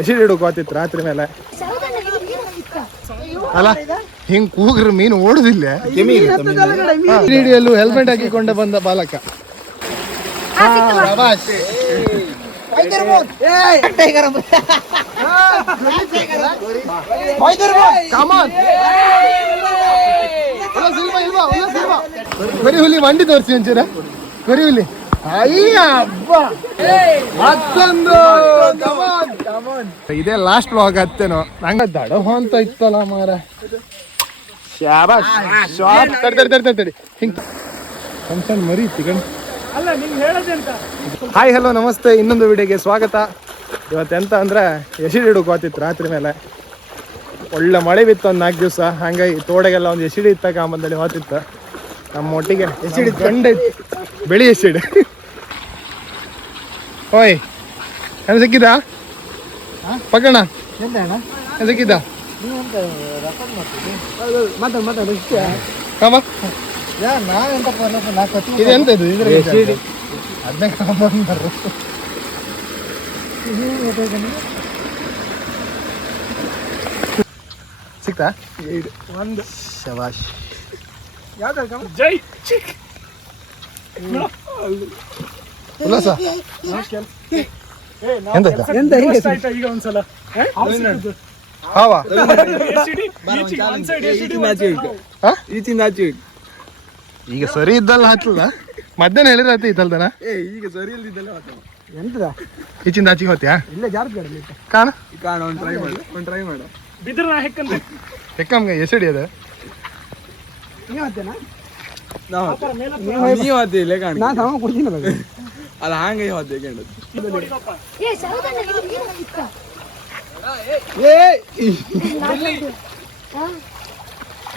Acid ಹಿಡ್ಕೋತಿತ್ತು ರಾತ್ರಿ ಮೇಲೆ ಅಲ್ಲ ಹಿಂಗ್ ಕೂಗ್ರ ಮೀನು ಓಡುದಿಲ್ಲ. ಹಿಡಿಯಲು ಹೆಲ್ಮೆಟ್ ಹಾಕಿಕೊಂಡ ಬಂದ ಬಾಲಕ. ಕರಿ ಹುಲಿ ಮಂಡಿ ತೋರಿಸಿ ಒಂಚೂರ. ಕರಿ ಹುಲಿ ಅಯ್ಯ ಮತ್ತೊಂದು. ಇದೇ ಲಾಸ್ಟ್ ವ್ಲಾಗ್ ಹತ್ತೇನೋ. ನಂಗ ದಡ ಅಂತ ಇತ್ತಲ್ಲ ಮಾರ. ಶಾಬಾಸ್ ಶಾಪ್ ತಡಿ ಹಿಂಗ್ ಫಂಕ್ಷನ್ ಮರಿ ತಿಗಣ್. ಹಾಯ್ ಹಲೋ ನಮಸ್ತೆ, ಇನ್ನೊಂದು ವಿಡಿಯೋಗೆ ಸ್ವಾಗತ. ಇವತ್ತೆಂತ ಅಂದ್ರೆ ಎಸಿಡ್ ಹಿಡ್ಕೋತಿತ್ತು ರಾತ್ರಿ ಮೇಲೆ. ಒಳ್ಳೆ ಮಳೆ ಬಿತ್ತು ಒಂದು 4 ದಿವಸ. ಹಂಗಾಗಿ ತೋಡೆಗೆಲ್ಲ ಒಂದು ಎಸಿಡ್ ಇತ್ತಾಗ ಬಂದಲ್ಲಿ ಹೋತಿತ್ತು. ನಮ್ಮ ಒಟ್ಟಿಗೆ ಎಸಿಡ್ ಗಂಡ ಬೆಳಿ ಎಸಿಡ್. ಓಯ್ ಏನು ಸಿಕ್ಕಿದ ಪಕ್ಕಣ ಸಿಕ್ಕಿದ್ದ ಇದೆಂತ ಇದು ಅದನ್ನೇ ಸಿಕ್ತಾ ಒಂದು ಶಬಾಷ್. ಜೈ ಉಲ್ಲಾಸ ಈಗ ಒಂದ್ಸಲ ಈಗ ಸರಿ ಇದ್ದಲ್ಲ ಹತ್ತಲ್ಲ. ಮಧ್ಯಾಹ್ನ ಹೇಳಿದ್ರೆ ಆಯ್ತು ಇತ್ತಲ್ದನ. ಈಗ ಸರಿ ಇಲ್ದಿದ್ದಲ್ಲ ಎಂತದ ಈಚಿಂದ ಆಚಿಗೆ ಹೋತ್ಯಾ? ಇಲ್ಲ ಜಾರ್ಜ್ ಕಾಣ ಕಾಣ ಒಂದು ಟ್ರೈ ಮಾಡು ಬಿದ್ರ ನಾ ಹೆಕ್ಕಮ್ಗೆ ಎಸಡಿ ಅದ. ನೀವು ಹತ್ತಿಲ್ಲ ಕಾಣ ನಾ ಸಮ ಕೊಡ್ತೀನಿ ಅಲ್ಲ ಹಂಗೆ ಹೋದೆ ಕಂಡ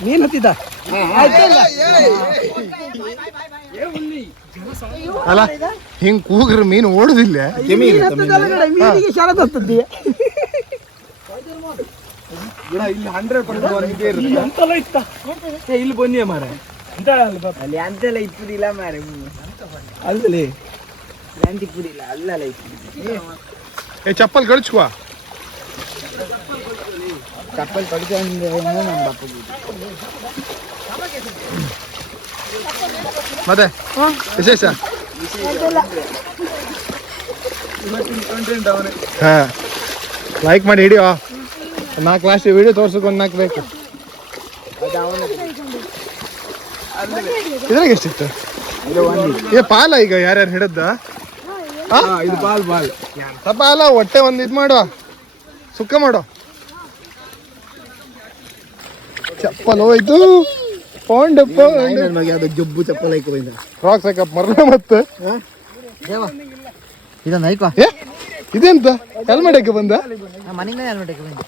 ನೀನ್ ಹತ್ತಿದ್ದ ಅಲ್ಲ ಹಿಂಗ್ ಕೂಗ್ರ ಮೀನು ಓಡುದಿಲ್ಲ. ಇಲ್ಲಿ 100% ಇಲ್ಲಿ ಬನ್ನಿ ಮಾರ ಅಲ್ಲಿ ಅಂತೆಲ್ಲ ಇಪ್ಪುದಿಲ್ಲ ಮಾರ ಅಲ್ಲಿ ಇಪ್ಪುದಿಲ್ಲ ಅಲ್ಲಲ್ಲ ಇಪ್ಪುದಿಲ್ಲ. ಚಪ್ಪಲ್ ಕಳಿಸುವ ಚಪ್ಪಲ್ ಕಳಿಸ ಮತ್ತೆ ವಿಶೇಷ ಹಾ ಲೈಕ್ ಮಾಡಿ ಹಿಡಿಯೋ. 4 ಲಾಸ್ಟ್ ವಿಡಿಯೋ ತೋರ್ಸಕ್ಕೆ 4 ಬೇಕು. ಇದ್ರಾಗ ಎಷ್ಟಿತ್ತು? ಏ ಪಾಲ ಈಗ ಯಾರ್ಯಾರು ಹಿಡದ್ದ ಇದು ಪಾಲ್ ಎಂತ ಪಾಲ ಹೊಟ್ಟೆ ಒಂದು ಇದು ಮಾಡುವ ಸುಕ್ಕ ಮಾಡೋ. ಚಪ್ಪಲ್ ಹೋಯ್ತು ಯಾವ್ದು ಜಬ್ಬು ಚಪ್ಪಲ್ ಹಾಕಿ ರಾಕ್ಸ್ ಹಾಕಪ್ ಮರಣ ಮತ್ತೆ ಇದೆಂತ ಹೆಲ್ಮೆಟ್ ಹಾಕಿ ಬಂದ ಮನೆಯಿಂದ ಹೆಲ್ಮೆಟ್ ಹಾಕಿ ಬಂದ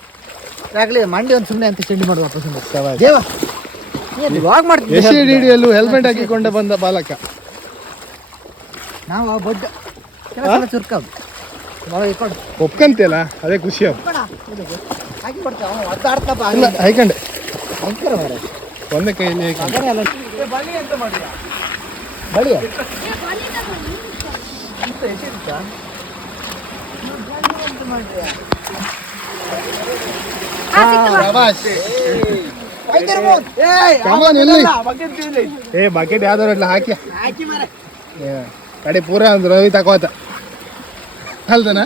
ಆಗ್ಲಿ ಮಂಡಿ ಒಂದು ಸುಮ್ಮನೆ ಅಂತ ಚಂಡಿ ಮಾಡುವ ಹಿಡಿಯಲು ಹೆಲ್ಮೆಟ್ ಹಾಕಿಕೊಂಡ ಬಂದ ಬಾಲಕ. ನಾವು ಬೊಡ್ಡ ಚುರ್ಕ ಒಪ್ಕಂತಿಯಲ್ಲ ಅದೇ ಖುಷಿ. ಹಾಕೊಂಡೆ ಒಂದೇ ಕೈಯಲ್ಲಿ ಬಳಿ ಬಕೆಟ್ ಯಾವ್ದಾರ ಹಾಕಿ ಕಡೆ ಪೂರ ಒಂದು ರವಿ ತಕೋತ ಅಲ್ದನ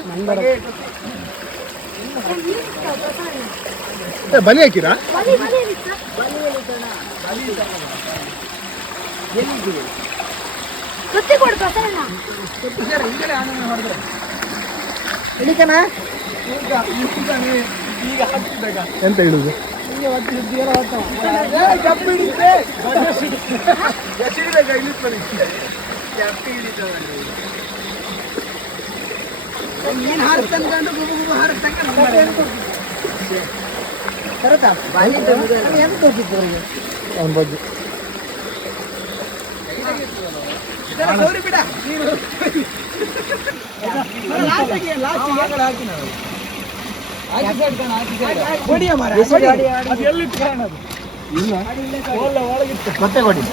ಬಲಿ ಹಾಕಿರಾ? ಎಂತ ಹೇಳುದು ಅವನ ಬಗ್ಗೆ ಮತ್ತೆ ಕೊಡಿ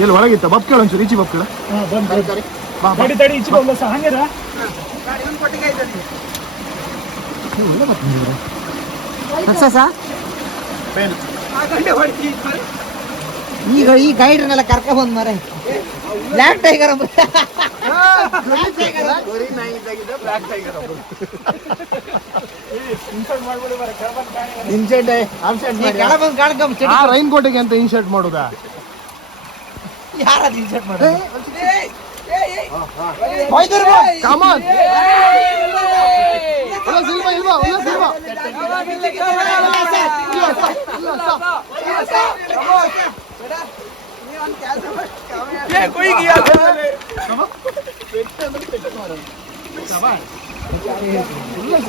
ಎಲ್ಲಿ ಒಳಗಿತ್ತ ಬಪ್ಕೇಳ ಒಂಚೂರು ಈಚಿ ಬಪ್ಕೇಳ ಈಗ ಈ ಗೈಡ್ರನ್ನೆಲ್ಲ ಕರ್ಕೊಂಡ್ ಬಂದ್ ಮರೆ ಬ್ಲ್ಯಾಕ್ ಟೈಗರ್ ರೈನ್ ಕೋಟಿಗೆ ಅಂತ ಇನ್ಶರ್ಟ್ ಮಾಡುದಾ ಯಾರದು ಇನ್ಸರ್ಟ್ ಮಾಡೋದು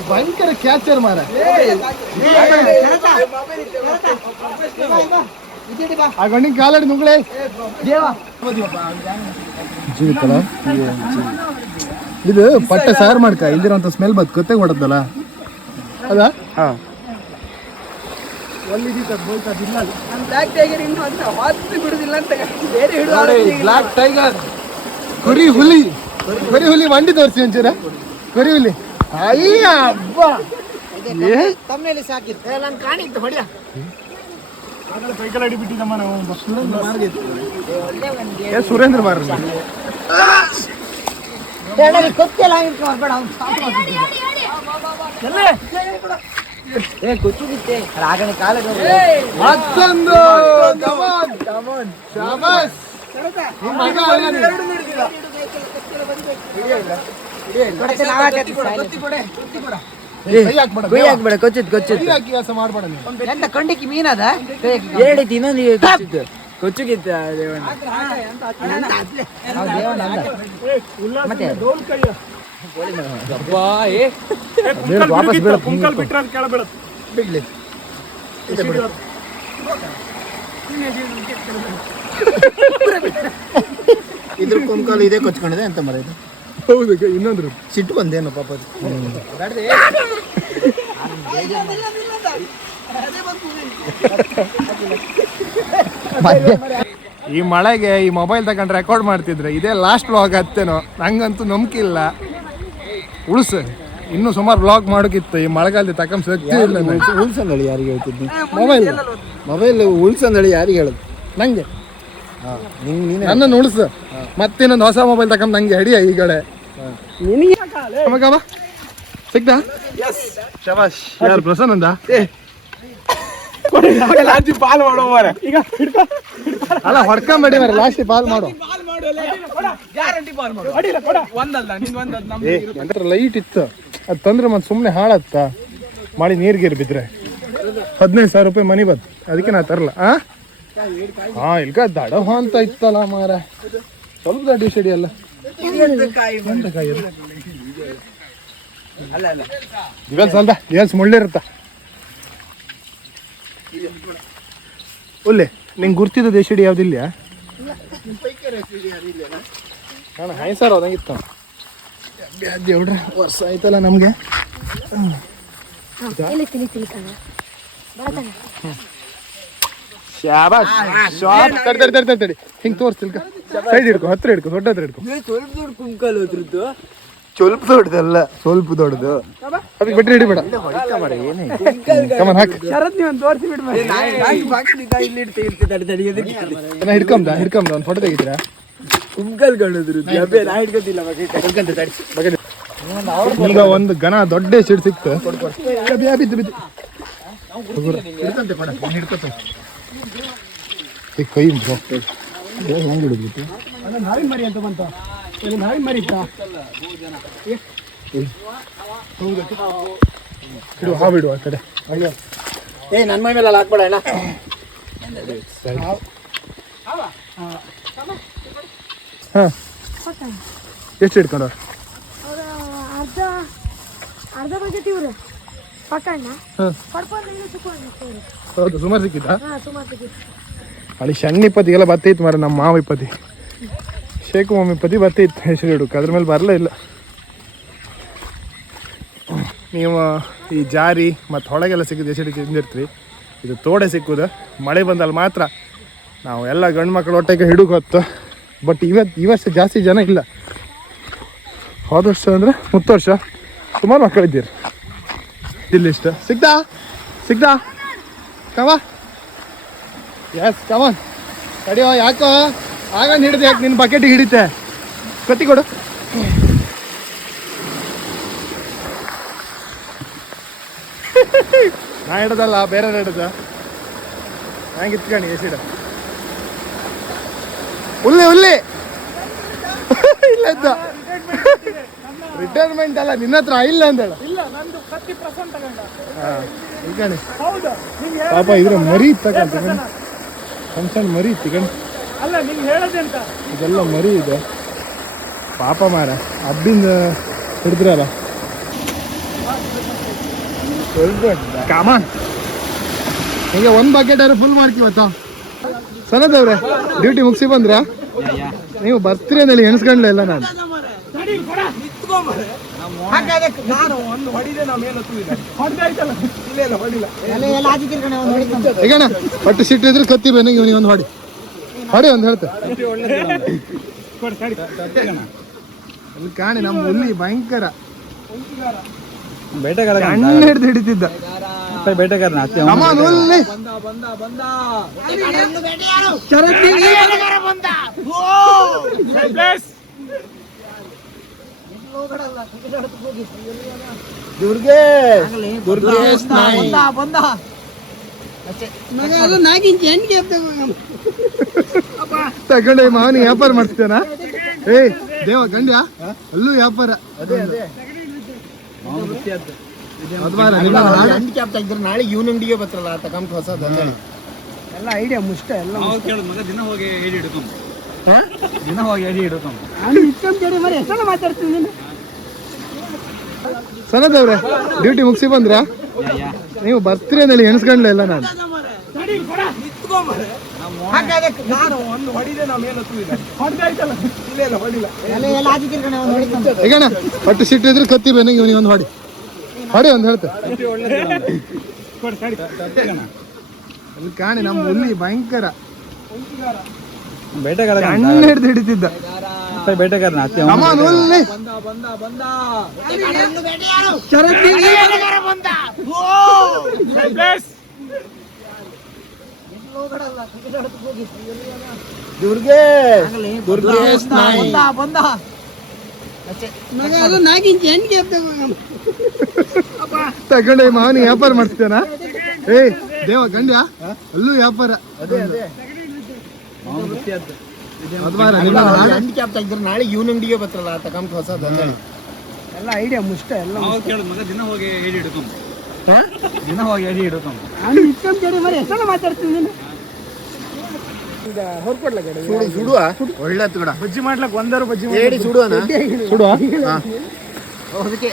ಭಯಂಕರ ಕ್ಯಾಚರ್ ಮಾರ ಆ ಗಂಡಿನ ಕಾಲಡಿ ನುಗ್ಳೆ ಇದು ಪಟ್ಟೆ ಸಾರು ಮಾಡ್ಕ ಇಲ್ಲಿರೋಂಥ ಸ್ಮೆಲ್ ಬದ್ ಗೊತ್ತೇ ಹೊಡದಲ್ಲ ಅದಾ ಬ್ಲಾಕ್ ಟೈಗರ್ ಕೊರಿ ಹುಲಿ ಮಂಡಿ ತೋರಿಸಿ ಒಂಚೂರ ಕೊರಿ ಹುಲಿ ಅಯ್ಯ ಹಬ್ಬ ತಮ್ಮನೇಲಿ ಸಾಕಿತ್ತು ನಾನು ಕಾಣಿತ್ತು ಹೊಡಿಯ ಸೈಕಲ್ ಅಡಿ ಬಿಟ್ಟಿದ್ದಮ್ಮ ನಾವು ಸುರೇಂದ್ರ ಮಾರ ಕೊಚ್ಚೆಲ್ಲ ಬರ್ಬೇಡ ಕೊಚ್ಚುಗಿತ್ತೆ ಆಗಣೆ ಕಾಲ ಮತ್ತೊಂದು ಮಾಡ್ಬೇಡ ಎಂತ ಕಂಡಿಕ್ಕಿ ಮೀನದ ಹೇಳಿದ್ದು ಇನ್ನೊಂದು ಕೊಚ್ಚುಗಿತ್ತ ಮತ್ತೆ ಬಿಡ್ಲಿ ಇದ್ರ ಕೊಂಕಾಲು ಇದೇ ಕೊಚ್ಕೊಂಡಿದೆ ಅಂತ ಮರ ಇದು ಹೌದು ಇನ್ನೊಂದ್ರು ಸಿಟ್ಟು ಬಂದೇನು ಪಾಪ ಈ ಮಳೆಗೆ ಈ ಮೊಬೈಲ್ ತಗೊಂಡು ರೆಕಾರ್ಡ್ ಮಾಡ್ತಿದ್ರೆ ಇದೇ ಲಾಸ್ಟ್ ವ್ಲಾಗ್ ಹತ್ತೇನೋ ನಂಗಂತೂ ನಂಬಿಕೆ ಇಲ್ಲ ಉಳ್ಸು ಇನ್ನೂ ಸುಮಾರು ವ್ಲಾಗ್ ಮಾಡೋಕಿತ್ತು ಈ ಮಳೆಗಾಲದ ತಕೊಂಡ್ ಶಕ್ತಿ ಇಲ್ಲ ಉಳ್ಸಂದಳಿ ಯಾರಿಗೆ ಹೇಳ್ತಿದ್ದಿ ಮೊಬೈಲ್ ಉಳ್ಸಂದಳಿ ಯಾರಿಗೆ ಹೇಳುದು ನಂಗೆ ನನ್ನನ್ನು ಉಳಿಸು ಮತ್ತಿನ್ನೊಂದು ಹೊಸ ಮೊಬೈಲ್ ತಕೊಂಡ್ ನಂಗೆ ಹಿಡಿಯ ಈ ಕಡೆ ಸಿಗ್ತಾ ಶಬಾಷ್ ಯಾರು ಪ್ರಸನ್ನಂದ ಅಲ್ಲ ಹೊಡ್ಕೊಂಬೇಡಿ ಮಾರೆ ಲಾಸ್ಟ್ ಪಾಲ್ ಮಾಡು ಲೈಟ್ ಇತ್ತು ಅದು ತಂದ್ರೆ ಮತ್ತೆ ಸುಮ್ಮನೆ ಹಾಳತ್ತ ಮಾಡಿ ನೀರ್ಗೀರ್ ಬಿದ್ರೆ 15,000 ರೂಪಾಯಿ ಮನಿ ಬತ್ ಅದಕ್ಕೆ ನಾ ತರಲ್ಲ ಹಾ ಇಲ್ಕ ದಡ ಅಂತ ಇತ್ತಲ್ಲ ಮಾರ ಸ್ವಲ್ಪ ದಡ್ಡಿ ಶೆಡಿ ಅಲ್ಲ ದಿವಸ ಅಲ್ದ ದಿವಸ ಮುಳ್ಳಿರುತ್ತ ಒಳ್ಳೆ ನಿಂಗೆ ಗುರ್ತಿದ್ದ ದೇಶಡಿ ಯಾವ್ದಿಲ್ಲ ನಾನು ಹಾಯ್ ಸರ್ ಹೋದಂಗಿತ್ತು ದೇವ್ರ ವರ್ಷ ಆಯ್ತಲ್ಲ ನಮ್ಗೆ ತಡಿ ಹಿಂಗೆ ತೋರಿಸ್ತಿಲ್ಕ ಸೈಡ್ ಹಿಡ್ಕೊ ಹತ್ರ ಹಿಡ್ಕೊ ದೊಡ್ಡ ಹತ್ರ ಹಿಡ್ಕೊ ಸ್ವಲ್ಪ ದೊಡ್ಡದಲ್ಲ ಸ್ವಲ್ಪ ದೊಡ್ಡದು ಅದಕ್ಕೆ ಬಿಟ್ಟರೆ ಹಿಡಿಬೇಡ ಕಮನ್ ಹಾಕಿ ಹಿಡ್ಕೊಂಬ ಒಂದು ಫೋಟೋ ತೆಗಿತೀರಾ ಈಗ ಒಂದು ಘನ ದೊಡ್ಡ ಸಿಡ್ ಸಿಕ್ತು ಬಿದ್ದು ಬಿದ್ದು ಕೈ ಹೆಂಗ್ ಹಿಡಿದ್ಬಿಟ್ಟು ನಾವಿನ ಮರಿ ಅಂತ ಬಂತ ನಾವಿನ ಮರಿ ಇತ್ತ ಬಿಡು ಹಾ ಬಿಡು ಆ ಕಡೆ ನನ್ನ ಮೈ ಮೇಲೆ ಹಾಕ್ಬೇಡ ಅಣ್ಣ ಹಾಂ ಎಷ್ಟು ಹಿಡ್ಕೊಂಡು ಹೌದು ಸುಮಾರು ಸಿಕ್ಕಿದ್ದ ಅಲ್ಲಿ ಶಣ್ಣಿಪತಿಗೆಲ್ಲ ಬತ್ತೈತ್ತು ಮಾರ ನಮ್ಮ ಮಾವ ಇಪ್ಪತಿ ಶೇಖು ಮಮ್ಮಿ ಪತಿ ಬತ್ತೈತ್ತು ಹೆಸರು ಹಿಡುಕು ಅದ್ರ ಮೇಲೆ ಬರಲೇ ಇಲ್ಲ ನೀವು ಈ ಜಾರಿ ಮತ್ತು ಹೊಳಗೆಲ್ಲ ಸಿಕ್ಕಿದ್ದು ಹೆಸರು ತಿಂದಿರ್ತೀರಿ ಇದು ತೋಡೆ ಸಿಕ್ಕುದು ಮಳೆ ಬಂದಲ್ಲಿ ಮಾತ್ರ ನಾವು ಎಲ್ಲ ಗಂಡು ಮಕ್ಕಳು ಒಟ್ಟಿಗೆ ಹಿಡುಕು ಹೊತ್ತು ಬಟ್ ಈ ವರ್ಷ ಜಾಸ್ತಿ ಜನ ಇಲ್ಲ ಹೋದ ವರ್ಷ ಅಂದರೆ 30 ವರ್ಷ ಸುಮಾರು ಮಕ್ಕಳಿದ್ದೀರಿ ಇಲ್ಲಿಷ್ಟು ಸಿಗ್ತಾ ಕಮ ಎಸ್ ಕಮಾನ್ ಕಡಿಯೋ ಯಾಕೋ ಆಗಂಡು ಹಿಡಿದು ಯಾಕೆ ನಿನ್ನ ಬಕೆಟಿಗೆ ಹಿಡಿತೆ ಕತ್ತಿ ಕೊಡು ನಾ ಹಿಡ್ದಲ್ಲ ಬೇರೆ ಹಿಡ್ದ ನಂಗೆ ಇತ್ಕಣಿ ಎಸಿಡ ಹುಲ್ಲಿ ಇಲ್ಲ ಇದ್ದ ರಿಟೈರ್ಮೆಂಟ್ ಅಲ್ಲ ನಿನ್ನ ಹತ್ರ ಇಲ್ಲ ಅಂತೇಳ ಕಣಿ ಪಾಪ ಇದ್ರ ಮರಿ ಇತ್ತಕಂತ ಸಣ್ಣ ಮರಿ ಇತ್ತು ಕಣಿ ಇದೆಲ್ಲ ಮರಿ ಇದೆ ಪಾಪ ಮಾರ ಹಬ್ಬಿಂದ ಹಿಡಿದ್ರಲ್ಲ ಕಾಮನ್ ಈಗ ಒಂದು ಬಕೆಟ್ ಆದ್ರೆ ಫುಲ್ ಮಾಡ್ತೀವತ್ತ ಸನದವ್ರೆ ಡ್ಯೂಟಿ ಮುಗಿಸಿ ಬಂದ್ರ ನೀವು ಬರ್ತೀರಿ ಅಂದೇಳಿ ಎಣಿಸ್ಕೊಂಡ್ಲ ಇಲ್ಲ ನಾನು ಈಗಣ್ಣ ಪಟ್ಟು ಸಿಟ್ಟಿದ್ರೆ ಕತ್ತಿ ಬೇನಾಗ ಇವನಿಗೆ ಒಂದು ಹೊಡಿ ಒಂದು ಹೇಳ್ತೆ ಅಲ್ಲಿ ಕಾಣಿ ನಮ್ಮ ಹುಲ್ಲಿ ಭಯಂಕರ ಬೇಟೆಗಾರ ಕಣ್ಣು ಹಿಡ್ದು ಹಿಡಿತಿದ್ದ ಬೇಟೆಗಾರನ ಹುಲ್ಲಿ ತಗೊಂಡೆ ಮಾವನಿಗೆ ವ್ಯಾಪಾರ ಮಾಡ್ತೇನ ದೇವ ಗಂಡ್ಯ ಅಲ್ಲೂ ವ್ಯಾಪಾರ ನಾಳೆ ಇವನಂಡಿಗೆ ಬರ್ತಲ್ಲ ತಗೊಂಡ್ ಹೊಸದ ಎಲ್ಲ ಐಡಿಯಾ ಮುಷ್ಟ ಎಲ್ಲ ದಿನ ಹೋಗಿ ಹೇಳಿ ಹಿಡ್ಕೊಂಡು ಸನದವ್ರೆ ಡ್ಯೂಟಿ ಮುಗಿಸಿ ಬಂದ್ರ ನೀವು ಬರ್ತೀರಿ ಅಂದೇಳಿ ಎಣಿಸ್ಕೊಂಡ್ಲ ಇಲ್ಲ ನಾನು ಈಗಣ್ಣ ಪಟ್ಟು ಸಿಟ್ಟಿದ್ರೆ ಕತ್ತಿ ಬೇನಾಗ ಇವನಿಗೆ ಒಂದು ಹೊಡಿ ಒಂದು ಹೇಳ್ತೆ ಅಲ್ಲಿ ಕಾಣಿ ನಮ್ಮ ಹುಲ್ಲಿ ಭಯಂಕರ ಬೇಟೆಗಾರ ಕಣ್ಣು ಹಿಡ್ದು ಹಿಡಿತಿದ್ದ ಬೇಟೆಗಾರನ ಹುಲ್ಲಿ ತಗೊಂಡೆ ಮಾವನಿಗೆ ವ್ಯಾಪಾರ ಮಾಡ್ತೇನ ದೇವ ಗಂಡ್ಯ ಅಲ್ಲೂ ವ್ಯಾಪಾರ ನಾಳೆ ಇವನಂಡಿಗೆ ಬರ್ತಲ್ಲ ತಗೊಂಡ್ ಹೊಸದ ಎಲ್ಲ ಐಡಿಯಾ ಮುಷ್ಟ ಎಲ್ಲ ದಿನ ಹೋಗಿ ಹೇಳಿ ಹಿಡ್ಕೊಂಡು ಹೊರ್ಕೊಡ್ಲ ಕಡೆ ಸುಡುವ ಒಳ್ಳೆ ಕೂಡ ಬಜ್ಜಿ ಮಾಡ್ಲಕ್ ಒಂದಾರು ಬಜ್ಜಿ ಹೇಳಿ ಸುಡುವನ ಸುಡುವ ಅದಕ್ಕೆ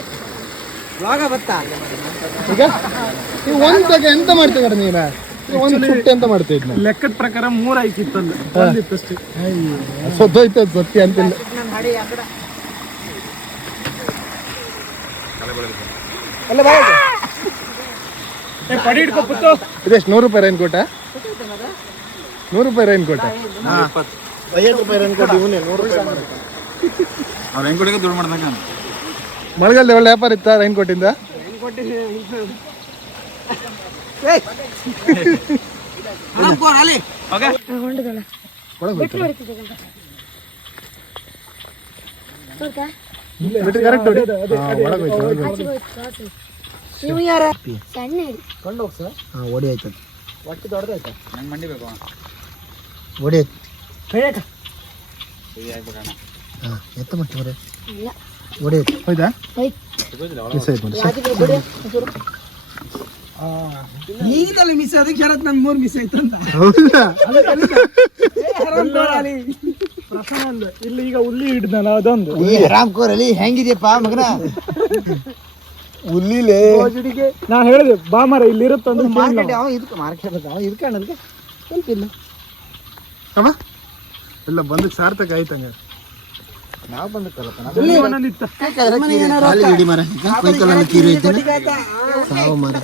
ಈಗ ನೀವು ಒಂದಾಗ ಎಂತ ಮಾಡ್ತೀರ ನೀನ ಒಂದು ಸುಟ್ಟಿ ಅಂತ ಮಾಡ್ತಾ ಇದ್ನ ಲೆಕ್ಕದ ಪ್ರಕಾರ 3 ಆಯ್ಕಿತ್ತಲ್ಲ ಒಂದಿತ್ತಷ್ಟೇ ಸೊದ್ದೋಯ್ತು ಸತ್ಯ ಅಂತಿಲ್ಲ ಅಲ್ಲ ಬಾ ಪಡಿ ಹಿಡ್ಕೊಪ್ಪತ್ತು ಇದೆಷ್ಟು 100 ರೂಪಾಯಿ ರೈನ್ ಕೋಟ 100 ರೂಪಾಯಿ ರೈನ್ ಕೋಟ 50 ರೂಪಾಯಿ ರೈನ್ ಕೋಟ ಇವನೇ 100 ರೂಪಾಯಿ ಅವ್ರು ಹೆಂಗ್ ಕೊಡಿಗೆ ದುಡ್ಡು ಮಾಡ್ದಂಗ ಮಳೆಗಾಲದ ಒಳ್ಳೆ ವ್ಯಾಪಾರ ಇತ್ತ ರೈನ್ ಕೋಟಿಂದ ಕರೆಕ್ಟ್ ಓಡಿ ಆಯ್ತದ ಒಟ್ಟು ದೊಡ್ಡದಾಯ್ತಾ ನಂಗೆ ಮಂಡಿ ಬೇಕು ಓಡಿ ಕೈಯಾಕ ಎತ್ತ ಮಾಡ್ತೀವ್ರೆ ಓಡಿ ಹೋಯ್ತಾ ಈಗದಲ್ಲಿ ಮಿಸ್ ಅದಕ್ಕೆ ಹೇಳತ್ ನನ್ 3 ಮಿಸ್ ಆಯ್ತು ಅಂತ ಹೌದಾ ಪ್ರಶ್ನೆ ಅಂದ ಇಲ್ಲಿ ಈಗ ಹುಲ್ಲಿ ಹಿಡ್ದಲ್ಲ ಅದೊಂದು ರಾಮ್ ಕೋರಲ್ಲಿ ಹೆಂಗಿದ್ಯಪ್ಪ ಮಗನ ಹುಲ್ಲಿಲೆ ನಾ ಹೇಳಿದೆ ಬಾ ಮರ ಇಲ್ಲಿ ಇರುತ್ತಂದ್ರೆ ಮಾರ್ಕೆಟ್ ಅವ ಇದಕ್ಕೆ ಮಾರ್ಕೆಟ್ ಅವ ಇದಕ್ಕೆ ಅನ್ನೋದಕ್ಕೆ ಸ್ವಲ್ಪ ಇಲ್ಲ ಅಮ್ಮ ಇಲ್ಲ ಬಂದಕ್ಕೆ ಸಾರ್ಥಕ ಆಯ್ತಂಗ ನಾವು ಬಂದಕ್ಕಲ್ಲಪ್ಪ ರೆಡಿ ಮಾರ ಕೈಕಲ್ಲ ಕೀರು ಐತೆ ಸಾವು ಮಾರ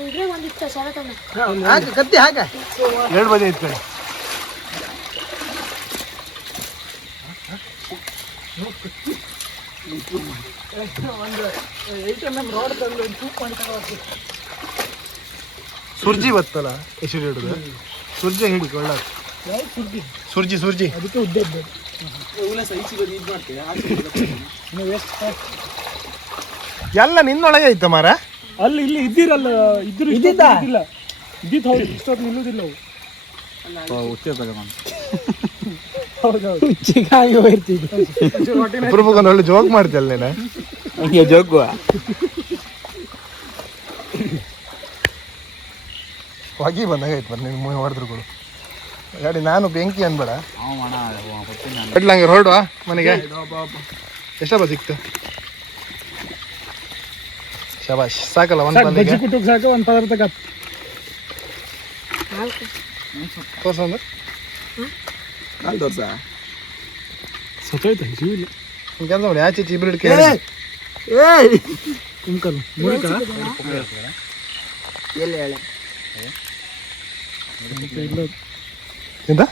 ಇದ್ರೆ ಒಂದಿತ್ತು ಶರತನ ಹಾಕ ಕತ್ತಿ ಹಾಕ 2 ಬಜೆ ಇತ್ತು ಕಡೆ. ಸುರ್ಜಿ ಬತ್ತಲ್ಲ ಎಸಿಡ್ ಹಿಡಿದು ಸುರ್ಜಿ ಹಿಡಿಕ ಒಳ್ಳೆ ಸುರ್ಜಿ ಸುರ್ಜಿ ಅದಕ್ಕೆ ಉದ್ದ ಎಲ್ಲ ನಿನ್ನೊಳಗೆ ಐತ ಮಾರ ಅಲ್ಲಿ ಇಲ್ಲಿ ಇದ್ದಿರಲ್ಲ ಇದ್ರು ಇದ್ದಿದ್ದ? ಇಲ್ಲ ಇದ್ದಿದ್ದು ಹೌದು ಇಷ್ಟೊತ್ತು ನಿಲ್ಲುವುದಿಲ್ಲ ಅವು ಹೌದೌದು ಚಿಕಾಗಿ ಹೋಗ್ತೀವಿ ಇಬ್ರು ಒಳ್ಳೆ ಜೋಕ್ ಮಾಡ್ತಿಯಲ್ಲ ನೀನು ಹಂಗೆ ಜೋಗುವ ಹೊಗೆ ಬಂದಾಗೈತೆ ಬಂದು ನಿನ್ನ ಮೂವಿ ಹೊಡೆದ್ರು ಗಾಡಿ ನಾನು ಬೆಂಕಿ ಅನ್ಬೇಡ ಹಂಗೆ ಹೊರಡುವ ಮನೆಗೆ ಎಷ್ಟಪ್ಪ ಸಿಕ್ತು ಶಬಾಷ್ ಸಾಕಲ್ಲ ಒಂದು ಬಜ್ಜಿ ಪಲ್ಲಿಗೆ ಕುಟ್ಟಕ್ಕೆ ಸಾಕು ಒಂದು ಪದಾರ್ಥ ಕಪ್ ತೋರ್ಸಂದ್ರೆ ಸತ್ತೋಯ್ತು ಜೀವ ಇಲ್ಲ ಕೆಲಸ ಮಾಡಿ ಆಚೆ ಈಚೆ ಇಬ್ರು ಕೇಳಿ ಕುಂಕಲು ಮುರುಕ ಎಲ್ಲಿ ಹೇಳ ಎಂತ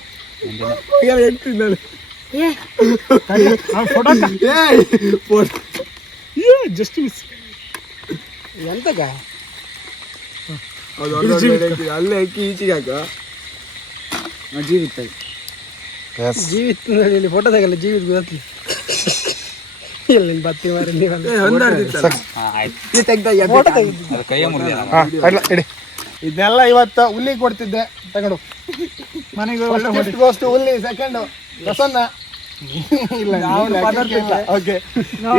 ಜಸ್ಟ್ ಮಿಸ್ ಎಂತಗ ಅಲ್ಲೇ ಅಕ್ಕಿ ಈಚೆಗೆ ಹಾಕ ಜೀವಿತ ಜೀವಿತ ಇಲ್ಲಿ ಫೋಟೋ ತೆಗಲ್ಲ ಜೀವಿತ ಗೊತ್ತಿಲ್ಲ ಎಲ್ಲಿ ಬತ್ತಿ ಮಾರಿ ನೀವಲ್ಲ ಕೈಯ ಮುರಿದ ಹಾ ಅಲ್ಲ ಇಡಿ ಇದನ್ನೆಲ್ಲ ಇವತ್ತು ಹುಲ್ಲಿ ಕೊಡ್ತಿದ್ದೆ ತಗೊಂಡು ಮನೆಗೆ ಗೋಸ್ಟು ಹುಲ್ಲಿ ಸೆಕೆಂಡು ಪ್ರಸನ್ನ ಇಲ್ಲ ಓಕೆ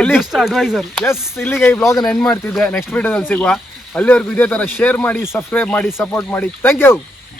ಇಲ್ಲಿ ಅಡ್ವೈಸರ್ ಎಸ್ ಇಲ್ಲಿಗೆ ಈ ಬ್ಲಾಗನ್ನು ಎಂಡ್ ಮಾಡ್ತಿದ್ದೆ ನೆಕ್ಸ್ಟ್ ವಿಡಿಯೋದಲ್ಲಿ ಸಿಗುವ ಅಲ್ಲಿವರೆಗೂ ಇದೇ ಥರ ಶೇರ್ ಮಾಡಿ ಸಬ್ಸ್ಕ್ರೈಬ್ ಮಾಡಿ ಸಪೋರ್ಟ್ ಮಾಡಿ ಥ್ಯಾಂಕ್ ಯು